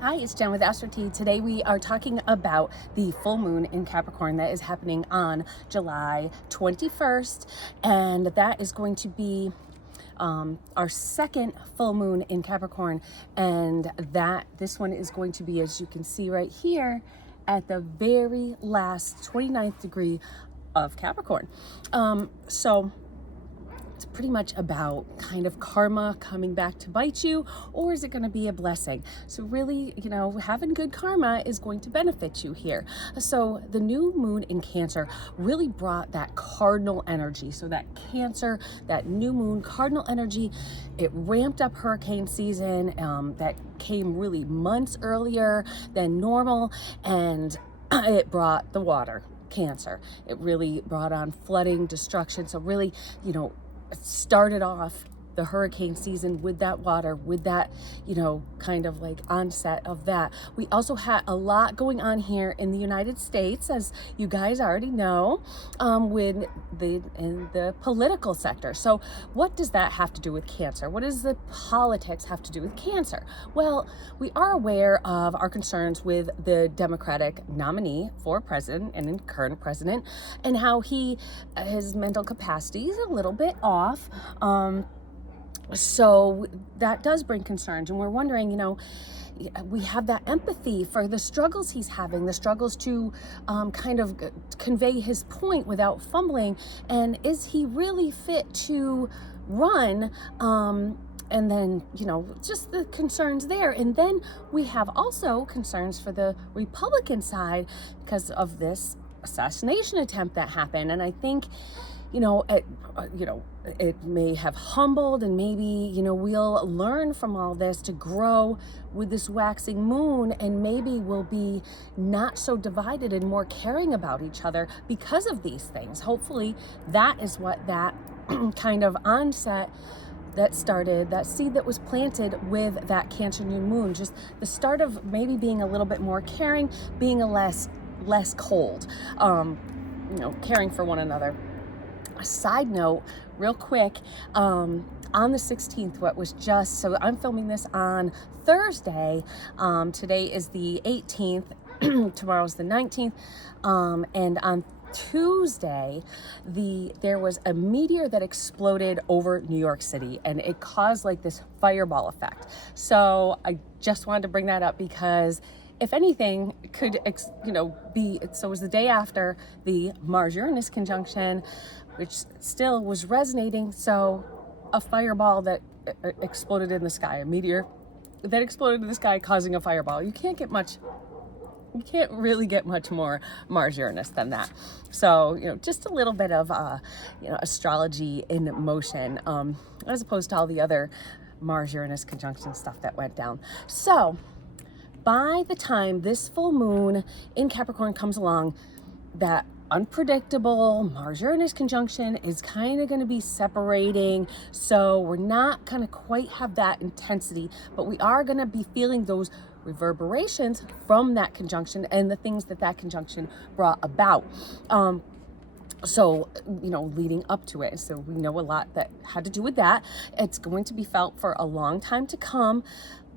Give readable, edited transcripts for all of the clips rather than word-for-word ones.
Hi, it's Jen with Astro Tea. Today we are talking about the full moon in Capricorn that is happening on July 21st, and that is going to be our second full moon in Capricorn, and this one is going to be, as you can see right here, at the very last 29th degree of Capricorn. So it's pretty much about kind of karma coming back to bite you, or is it going to be a blessing? So really, having good karma is going to benefit you here. So the new moon in Cancer really brought that cardinal energy. So that Cancer, that new moon cardinal energy, it ramped up hurricane season that came really months earlier than normal, and it brought the water. Cancer. It really brought on flooding, destruction. So really, started off the hurricane season with that water, with that, kind of like onset of that. We also had a lot going on here in the United States, as you guys already know, in the political sector. So what does that have to do with Cancer? What does the politics have to do with Cancer? Well, we are aware of our concerns with the Democratic nominee for president and current president, and how his mental capacity is a little bit off. So that does bring concerns, and we're wondering, we have that empathy for the struggles he's having, the struggles to kind of convey his point without fumbling, and is he really fit to run? And then, just the concerns there. And then we have also concerns for the Republican side because of this assassination attempt that happened. And I think, it may have humbled, and maybe, we'll learn from all this to grow with this waxing moon, and maybe we'll be not so divided and more caring about each other because of these things. Hopefully that is what that kind of onset that started, that seed that was planted with that Cancer new moon, just the start of maybe being a little bit more caring, being a less cold, caring for one another. A side note, real quick, on the 16th, so I'm filming this on Thursday. Today is the 18th, tomorrow's the 19th, and on Tuesday, there was a meteor that exploded over New York City, and it caused like this fireball effect. So I just wanted to bring that up because if anything could, be, so it was the day after the Mars-Uranus conjunction, which still was resonating. So a fireball that exploded in the sky, a meteor that exploded in the sky causing a fireball. You can't really get much more Mars-Uranus than that. So, just a little bit of, astrology in motion, as opposed to all the other Mars-Uranus conjunction stuff that went down. So by the time this full moon in Capricorn comes along, that unpredictable Mars-Uranus conjunction is kind of going to be separating. So we're not going to quite have that intensity, but we are going to be feeling those reverberations from that conjunction and the things that conjunction brought about. So, leading up to it. So we know a lot that had to do with that. It's going to be felt for a long time to come,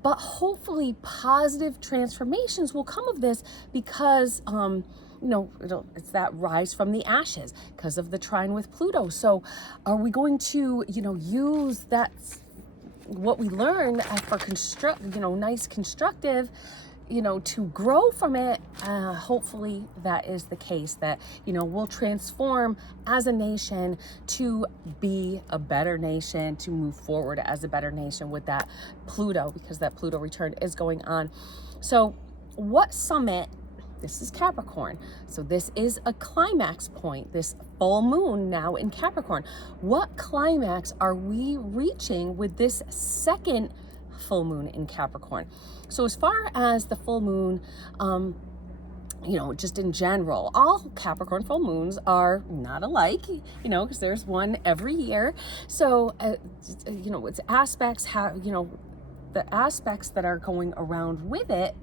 but hopefully positive transformations will come of this because, it's that rise from the ashes because of the trine with Pluto. So are we going to, use that, what we learned for nice constructive, to grow from it? Hopefully that is the case, that, we'll transform as a nation to be a better nation, to move forward as a better nation with that Pluto, because that Pluto return is going on. So what summit? This is Capricorn. So this is a climax point, this full moon now in Capricorn. What climax are we reaching with this second full moon in Capricorn? So as far as the full moon, just in general, all Capricorn full moons are not alike, because there's one every year. So, its aspects the aspects that are going around with it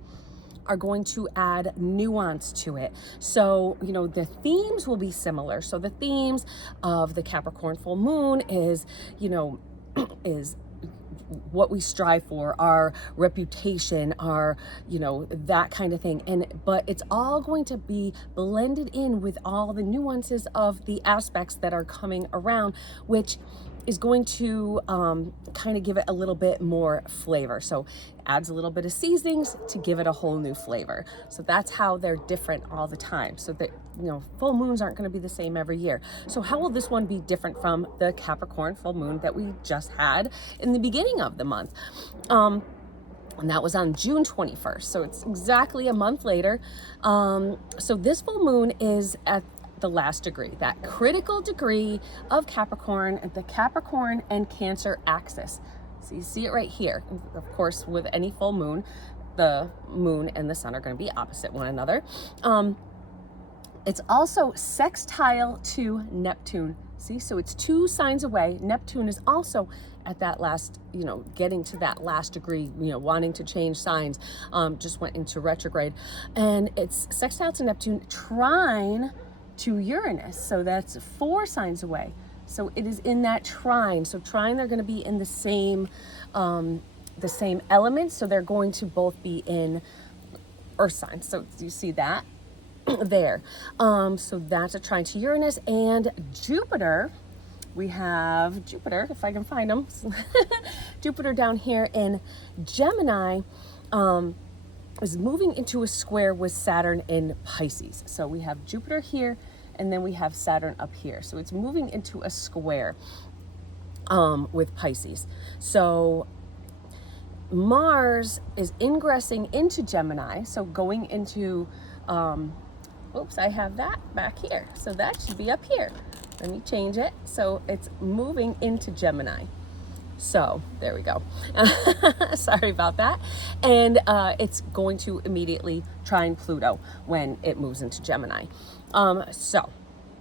are going to add nuance to it. So, the themes will be similar. So the themes of the Capricorn full moon is what we strive for, our reputation, our, that kind of thing. But it's all going to be blended in with all the nuances of the aspects that are coming around, which is going to kind of give it a little bit more flavor. So adds a little bit of seasonings to give it a whole new flavor. So that's how they're different all the time. So that, full moons aren't going to be the same every year. So how will this one be different from the Capricorn full moon that we just had in the beginning of the month? And that was on June 21st. So it's exactly a month later. So this full moon is at the last degree, that critical degree of Capricorn, the Capricorn and Cancer axis. So you see it right here. Of course, with any full moon, the moon and the sun are going to be opposite one another. It's also sextile to Neptune. See, so it's 2 signs away. Neptune is also at that last, getting to that last degree, wanting to change signs, just went into retrograde. And it's sextile to Neptune, trine to Uranus. So that's 4 signs away. So it is in that trine. So trine, they're going to be in the same elements. So they're going to both be in earth signs. So you see that there. So that's a trine to Uranus. And Jupiter, we have Jupiter, if I can find them, Jupiter down here in Gemini, is moving into a square with Saturn in Pisces. So we have Jupiter here, and then we have Saturn up here. So it's moving into a square with Pisces. So Mars is ingressing into Gemini, so going into, oops, I have that back here. So that should be up here. Let me change it. So it's moving into Gemini. So there we go. Sorry about that. And it's going to immediately trine Pluto when it moves into Gemini. So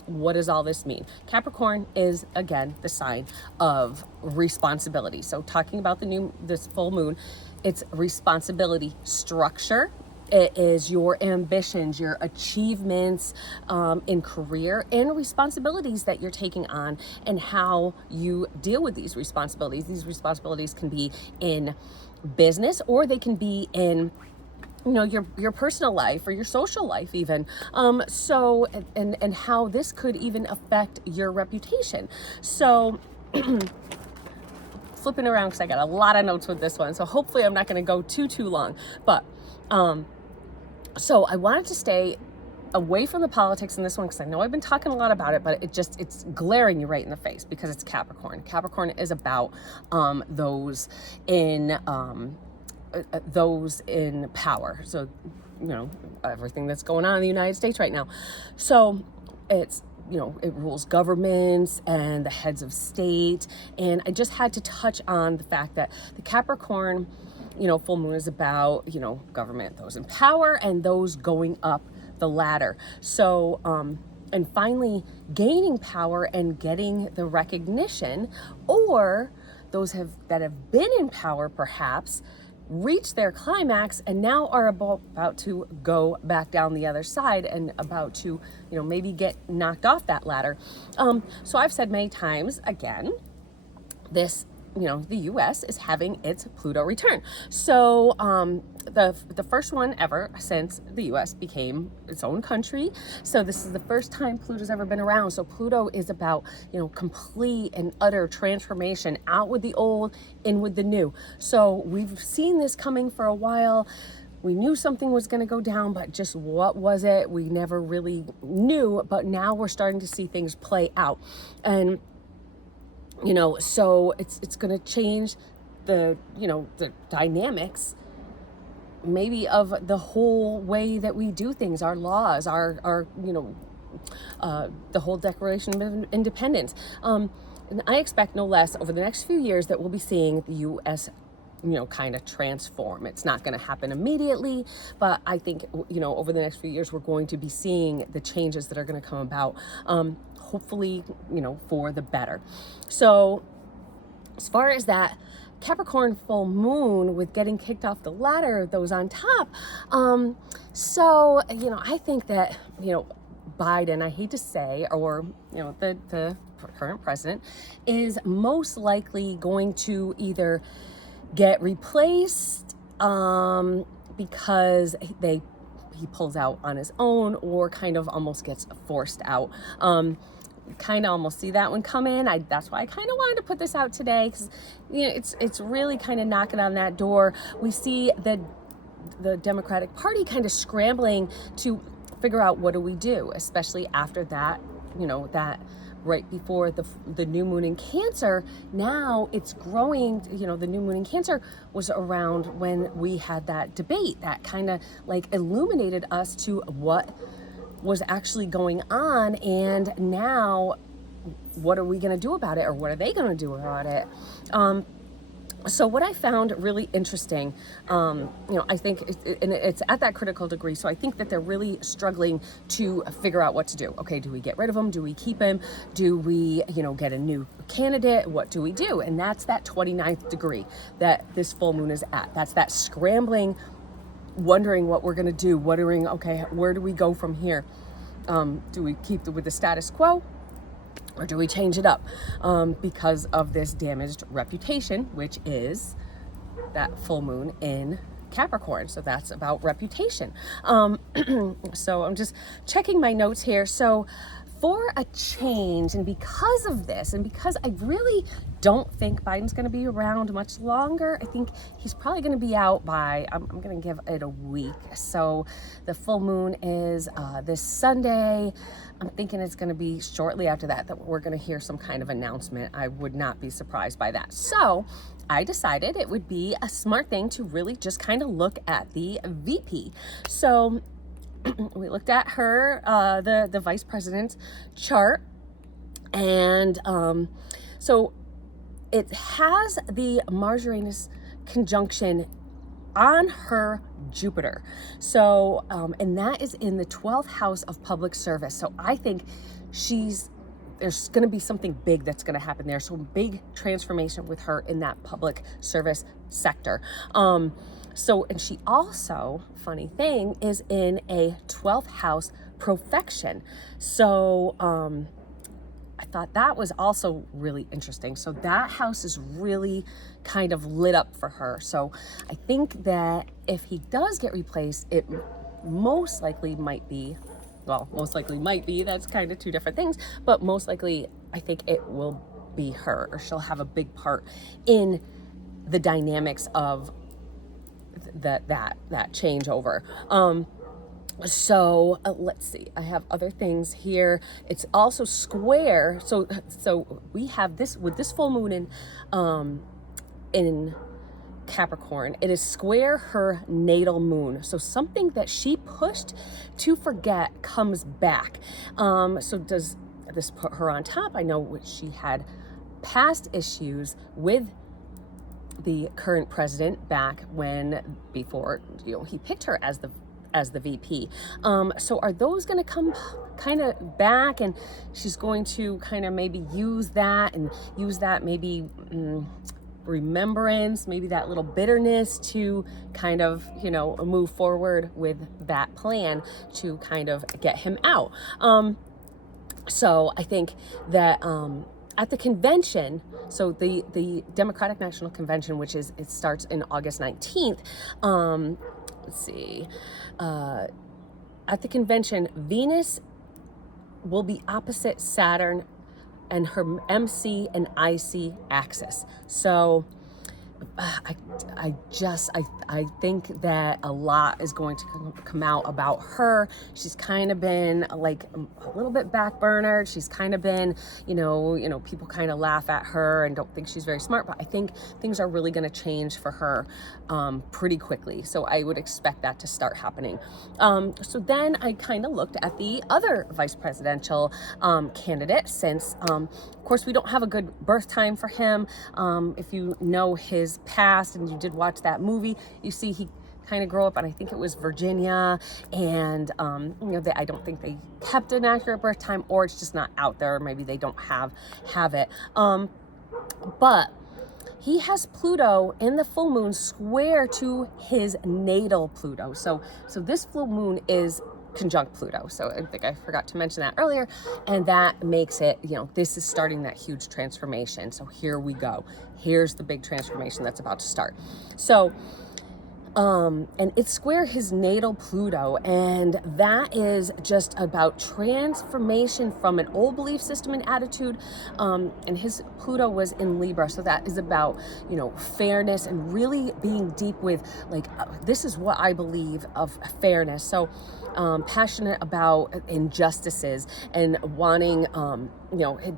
what does all this mean? Capricorn is, again, the sign of responsibility. So talking about this full moon, it's responsibility, structure. It is your ambitions, your achievements in career, and responsibilities that you're taking on, and how you deal with these responsibilities. These responsibilities can be in business, or they can be in your personal life or your social life even. So and how this could even affect your reputation. So flipping around, because I got a lot of notes with this one, so hopefully I'm not going to go too long. But so I wanted to stay away from the politics in this one, because I know I've been talking a lot about it, but it's glaring you right in the face because it's Capricorn. Capricorn is about those in power. So, everything that's going on in the United States right now. So it's, it rules governments and the heads of state. And I just had to touch on the fact that the Capricorn, full moon is about, government, those in power and those going up the ladder. So, and finally gaining power and getting the recognition, or those that have been in power perhaps reach their climax and now are about to go back down the other side and about to, maybe get knocked off that ladder. So I've said many times, again, this, the US is having its Pluto return. So the first one ever since the US became its own country. So this is the first time Pluto's ever been around. So Pluto is about, complete and utter transformation, out with the old, in with the new. So we've seen this coming for a while. We knew something was going to go down, but just what was it? We never really knew, but now we're starting to see things play out. And so it's going to change the dynamics maybe of the whole way that we do things, our laws, our the whole Declaration of Independence. And I expect no less over the next few years that we'll be seeing the U.S. kind of transform. It's not going to happen immediately, but I think, over the next few years, we're going to be seeing the changes that are going to come about, hopefully, for the better. So as far as that Capricorn full moon with getting kicked off the ladder, those on top. So, I think that, Biden, I hate to say, or, the current president is most likely going to either get replaced because he pulls out on his own or kind of almost gets forced out. Kind of almost see that one come in. That's why I kind of wanted to put this out today, because it's really kind of knocking on that door. We see the Democratic Party kind of scrambling to figure out what do we do, especially after that, that right before the new moon in Cancer. Now it's growing. The new moon in Cancer was around when we had that debate that kind of like illuminated us to what was actually going on, and now what are we going to do about it, or what are they going to do about it? So what I found really interesting, I think it's at that critical degree. So I think that they're really struggling to figure out what to do. Okay, do we get rid of him? Do we keep him? Do we, get a new candidate? What do we do? And that's that 29th degree that this full moon is at. That's that scrambling, wondering what we're going to do, wondering, okay, where do we go from here? Do we keep with the status quo, or do we change it up because of this damaged reputation, which is that full moon in Capricorn? So that's about reputation. So I'm just checking my notes here. So for a change, and because of this, and because I really don't think Biden's going to be around much longer, I think he's probably going to be out by, I'm going to give it a week. So the full moon is this Sunday. I'm thinking it's going to be shortly after that we're going to hear some kind of announcement. I would not be surprised by that. So I decided it would be a smart thing to really just kind of look at the VP. So we looked at her, the vice president's chart, and so it has the Mars-Uranus conjunction on her Jupiter. So, and that is in the 12th house of public service. So I think there's going to be something big that's going to happen there. So big transformation with her in that public service sector. So, and she also, funny thing, is in a 12th house profection. So, I thought that was also really interesting. So that house is really kind of lit up for her. So I think that if he does get replaced, it most likely might be, that's kind of two different things, but most likely I think it will be her, or she'll have a big part in the dynamics of that changeover. So let's see, I have other things here. It's also square. So we have this with this full moon in Capricorn. It is square her natal moon. So something that she pushed to forget comes back. So does this put her on top? I know she had past issues with the current president back before he picked her as the VP. So are those going to come kind of back, and she's going to kind of maybe use that maybe remembrance, maybe that little bitterness to kind of, move forward with that plan to kind of get him out. So I think that at the convention, so the Democratic National Convention, it starts in August 19th, let's see, at the convention, Venus will be opposite Saturn and her MC and IC axis. So I think that a lot is going to come out about her. She's kind of been like a little bit backburnered. She's kind of been, people kind of laugh at her and don't think she's very smart, but I think things are really going to change for her pretty quickly. So I would expect that to start happening. So then I kind of looked at the other vice presidential candidate, since of course we don't have a good birth time for him. If you know his past and you did watch that movie, you see he kind of grew up, and I think it was Virginia, and I don't think they kept an accurate birth time, or it's just not out there, or maybe they don't have it. But he has Pluto in the full moon square to his natal Pluto. So this full moon is conjunct Pluto. So I think I forgot to mention that earlier. And that makes it, this is starting that huge transformation. So here we go. Here's the big transformation that's about to start. So, and it's square his natal Pluto, and that is just about transformation from an old belief system and attitude. And his Pluto was in Libra, so that is about, fairness and really being deep with this is what I believe of fairness. So passionate about injustices and wanting,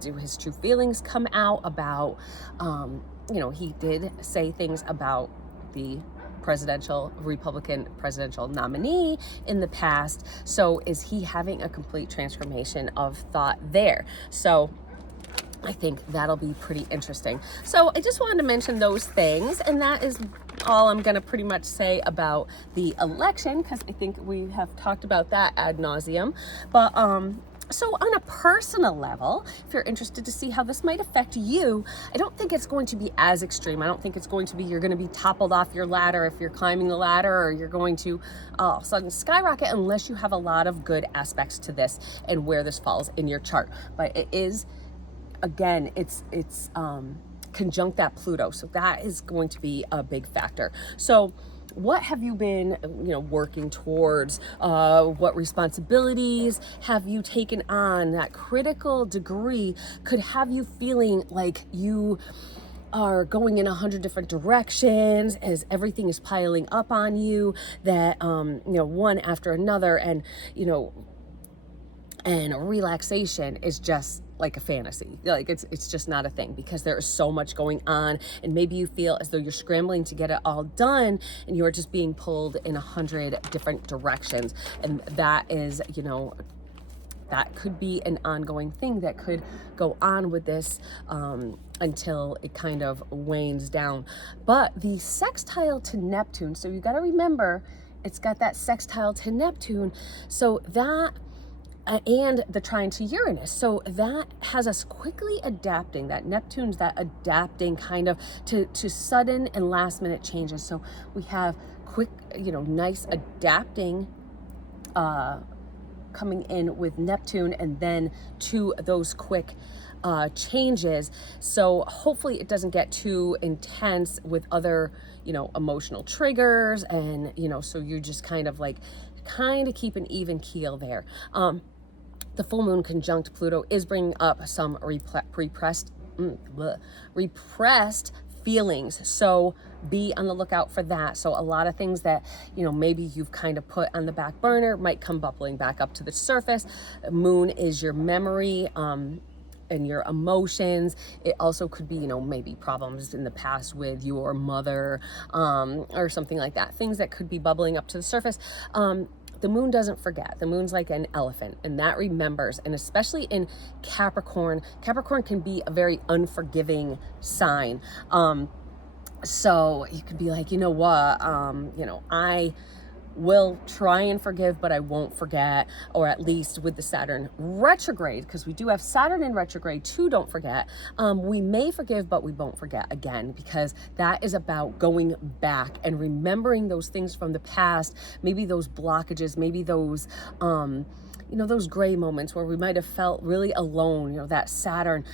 do his true feelings come out about, he did say things about the Republican presidential nominee in the past. So is he having a complete transformation of thought there? So I think that'll be pretty interesting. So I just wanted to mention those things, and that is all I'm going to pretty much say about the election, because I think we have talked about that ad nauseum. But so on a personal level, if you're interested to see how this might affect you, I don't think it's going to be as extreme. I don't think it's going to be you're going to be toppled off your ladder if you're climbing the ladder, or you're going to all of a sudden skyrocket, unless you have a lot of good aspects to this and where this falls in your chart. But it is, again, it's conjunct that Pluto. So that is going to be a big factor. So what have you been, working towards? What responsibilities have you taken on? That critical degree could have you feeling like you are going in 100 different directions as everything is piling up on you, that, one after another, and, and relaxation is just like a fantasy. Like it's just not a thing, because there is so much going on, and maybe you feel as though you're scrambling to get it all done and you're just being pulled in 100 different directions. And that is, that could be an ongoing thing that could go on with this until it kind of wanes down. But the sextile to Neptune, so you got to remember, it's got that sextile to Neptune. So that, and the trine to Uranus. So that has us quickly adapting. That Neptune's that adapting kind of to sudden and last minute changes. So we have quick, nice adapting coming in with Neptune, and then to those quick changes. So hopefully it doesn't get too intense with other, emotional triggers, and, so you just kind of keep an even keel there. The full moon conjunct Pluto is bringing up some repressed feelings. So be on the lookout for that. So a lot of things that, maybe you've kind of put on the back burner might come bubbling back up to the surface. Moon is your memory, and your emotions. It also could be, maybe problems in the past with your mother, or something like that. Things that could be bubbling up to the surface. The moon doesn't forget. The moon's like an elephant, and that remembers. And especially in Capricorn, Capricorn can be a very unforgiving sign. So you could be like, I will try and forgive, but I won't forget. Or at least with the Saturn retrograde, because we do have Saturn in retrograde too, don't forget. We may forgive, but we won't forget again, because that is about going back and remembering those things from the past, maybe those blockages, maybe those, those gray moments where we might have felt really alone, that Saturn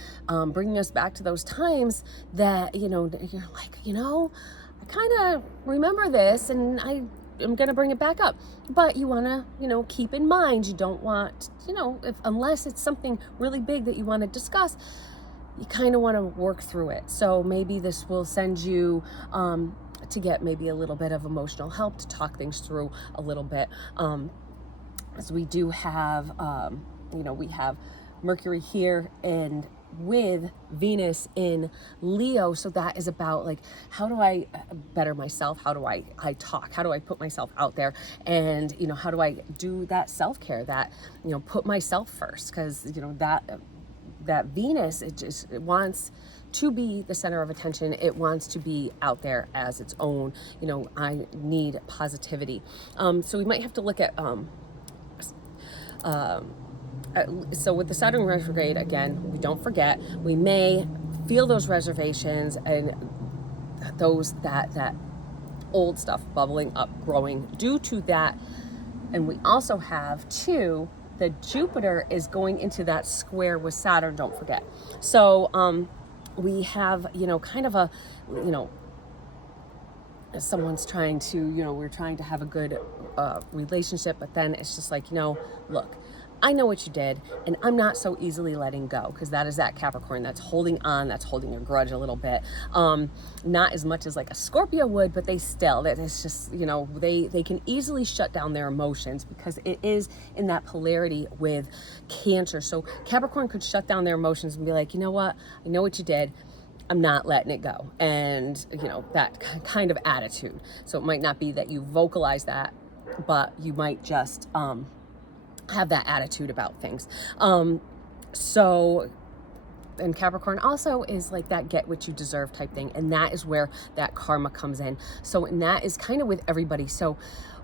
bringing us back to those times that, you're like, I kind of remember this, and I'm going to bring it back up. But you want to, keep in mind, you don't want, unless it's something really big that you want to discuss, you kind of want to work through it. So maybe this will send you to get maybe a little bit of emotional help to talk things through a little bit. As we do have, we have Mercury here and with Venus in Leo. So that is about how do I better myself? How do I talk? How do I put myself out there? And, how do I do that self-care, that, put myself first? Because, that Venus, it wants to be the center of attention. It wants to be out there as its own, I need positivity. So we might have to look at, so with the Saturn retrograde, again, we don't forget, we may feel those reservations and those that old stuff bubbling up, growing due to that And we also have too, the Jupiter is going into that square with Saturn, don't forget. So we have, kind of a, someone's trying to, we're trying to have a good relationship, but then it's just like, look, I know what you did, and I'm not so easily letting go, because that is that Capricorn that's holding on, that's holding a grudge a little bit. Not as much as like a Scorpio would, but they still, it's just, they can easily shut down their emotions, because it is in that polarity with Cancer. So Capricorn could shut down their emotions and be like, you know what, I know what you did, I'm not letting it go. And, that kind of attitude. So it might not be that you vocalize that, but you might just have that attitude about things. So, and Capricorn also is like that get what you deserve type thing. And that is where that karma comes in. So, and that is kind of with everybody. So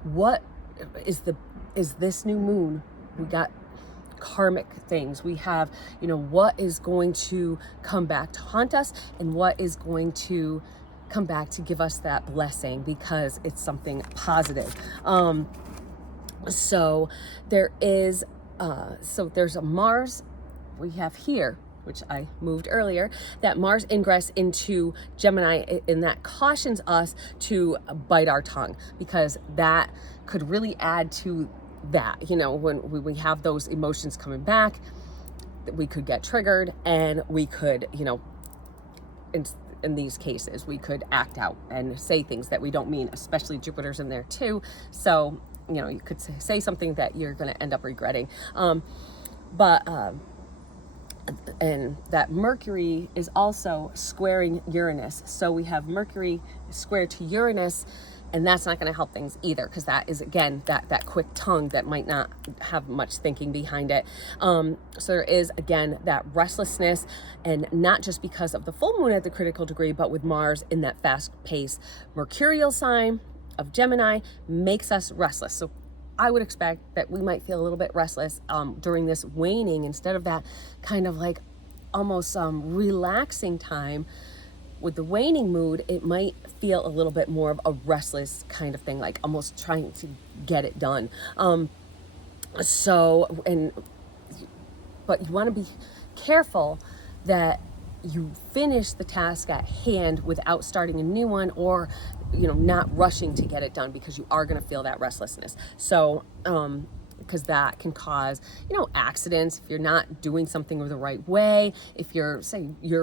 what is this new moon? We got karmic things. We have, what is going to come back to haunt us, and what is going to come back to give us that blessing, because it's something positive. So there is, there's a Mars we have here, which I moved earlier, that Mars ingress into Gemini, and that cautions us to bite our tongue, because that could really add to that, when we have those emotions coming back, we could get triggered, and we could, in these cases, we could act out and say things that we don't mean, especially Jupiter's in there too. So, you could say something that you're going to end up regretting. And that Mercury is also squaring Uranus. So we have Mercury square to Uranus, and that's not going to help things either, because that is, again, that quick tongue that might not have much thinking behind it. So there is, again, that restlessness, and not just because of the full moon at the critical degree, but with Mars in that fast-paced mercurial sign of Gemini makes us restless. So I would expect that we might feel a little bit restless during this waning, instead of that kind of like almost relaxing time. With the waning mood, it might feel a little bit more of a restless kind of thing, like almost trying to get it done. But you want to be careful that you finish the task at hand without starting a new one, or not rushing to get it done, because you are going to feel that restlessness. So because that can cause accidents if you're not doing something the right way. If you're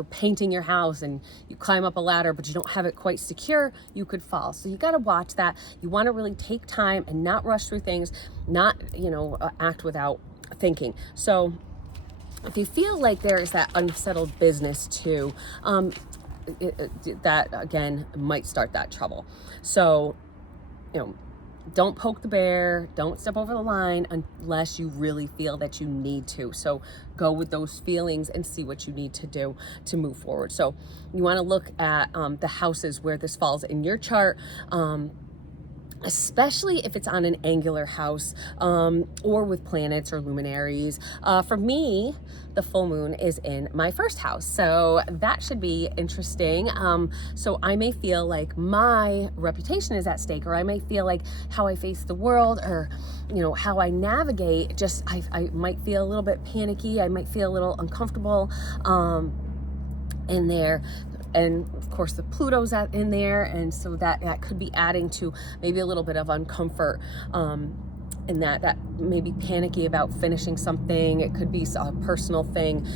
painting your house and you climb up a ladder but you don't have it quite secure, you could fall. So you got to watch that. You want to really take time and not rush through things, not act without thinking. So if you feel like there is that unsettled business too, that again might start that trouble. So, don't poke the bear, don't step over the line unless you really feel that you need to. So go with those feelings and see what you need to do to move forward. So you want to look at the houses where this falls in your chart, especially if it's on an angular house, or with planets or luminaries. For me, the full moon is in my first house, so that should be interesting. So I may feel like my reputation is at stake, or I may feel like how I face the world, or how I navigate, I might feel a little bit panicky, I might feel a little uncomfortable in there. And of course the Pluto's in there, and so that could be adding to maybe a little bit of uncomfort, and that may be panicky about finishing something. It could be a personal thing.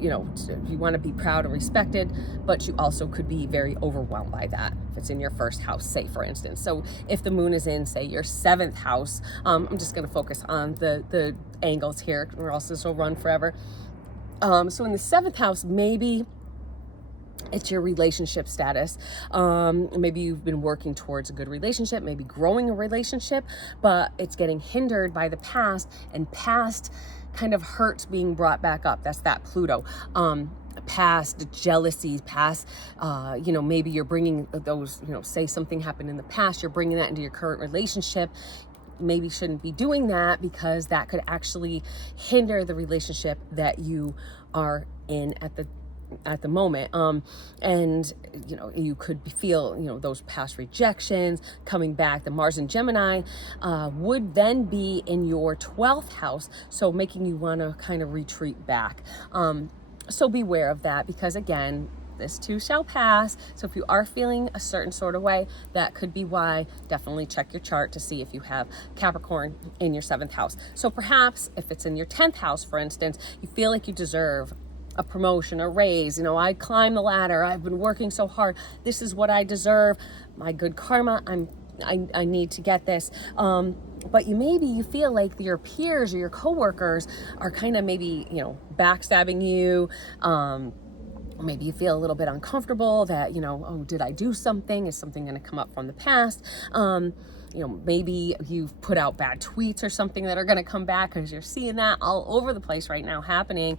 You want to be proud and respected, but you also could be very overwhelmed by that if it's in your first house, say, for instance. So if the moon is in, say, your 7th house, I'm just going to focus on the angles here, or else this will run forever. So in the 7th house, maybe it's your relationship status. Maybe you've been working towards a good relationship, maybe growing a relationship, but it's getting hindered by the past, and past kind of hurts being brought back up. That's that Pluto. Past jealousy, past, maybe you're bringing those, say something happened in the past, you're bringing that into your current relationship. Maybe shouldn't be doing that, because that could actually hinder the relationship that you are in at the at the moment. And you know, you could feel, you know, those past rejections coming back. The Mars and Gemini would then be in your 12th house, so making you want to kind of retreat back. So beware of that, because again, this too shall pass. So if you are feeling a certain sort of way, that could be why. Definitely check your chart to see if you have Capricorn in your 7th house. So perhaps if it's in your 10th house, for instance, you feel like you deserve a promotion, a raise. You know, I climbed the ladder, I've been working so hard, this is what I deserve, my good karma, I need to get this. But you feel like your peers or your coworkers are kind of maybe, you know, backstabbing you. Maybe you feel a little bit uncomfortable that, you know, oh, did I do something? Is something going to come up from the past? You know, maybe you've put out bad tweets or something that are going to come back, because you're seeing that all over the place right now happening.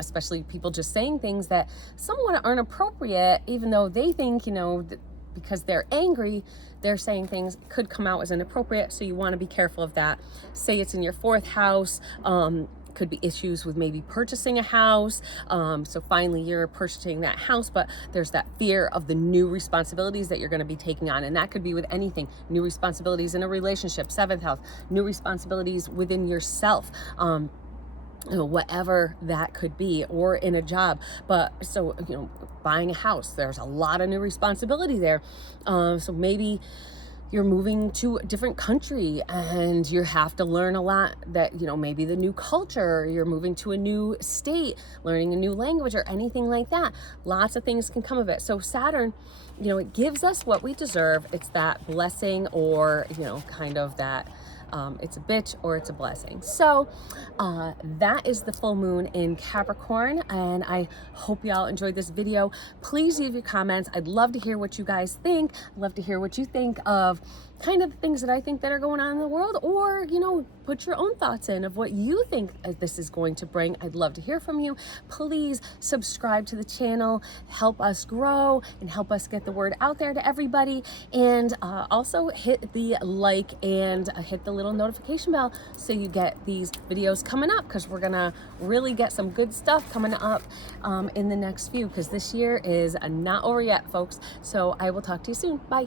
Especially people just saying things that somewhat aren't appropriate, even though they think, you know, that because they're angry, they're saying things could come out as inappropriate. So you want to be careful of that. Say it's in your 4th house. Could be issues with maybe purchasing a house. So finally you're purchasing that house, but there's that fear of the new responsibilities that you're going to be taking on. And that could be with anything: new responsibilities in a relationship, 7th house, new responsibilities within yourself. You know, whatever that could be, or in a job. But so, you know, buying a house, there's a lot of new responsibility there. So maybe you're moving to a different country and you have to learn a lot, that, you know, maybe the new culture, you're moving to a new state, learning a new language or anything like that. Lots of things can come of it. So Saturn, you know, it gives us what we deserve. It's that blessing, or, you know, kind of that, it's a bitch or it's a blessing. So that is the full moon in Capricorn, and I hope y'all enjoyed this video. Please leave your comments. I'd love to hear what you guys think. I'd love to hear what you think of kind of the things that I think that are going on in the world, or, you know, put your own thoughts in of what you think this is going to bring. I'd love to hear from you. Please subscribe to the channel, help us grow and help us get the word out there to everybody. And also hit the like and hit the little notification bell so you get these videos coming up, because we're gonna really get some good stuff coming up in the next few, because this year is not over yet, folks. So I will talk to you soon. Bye.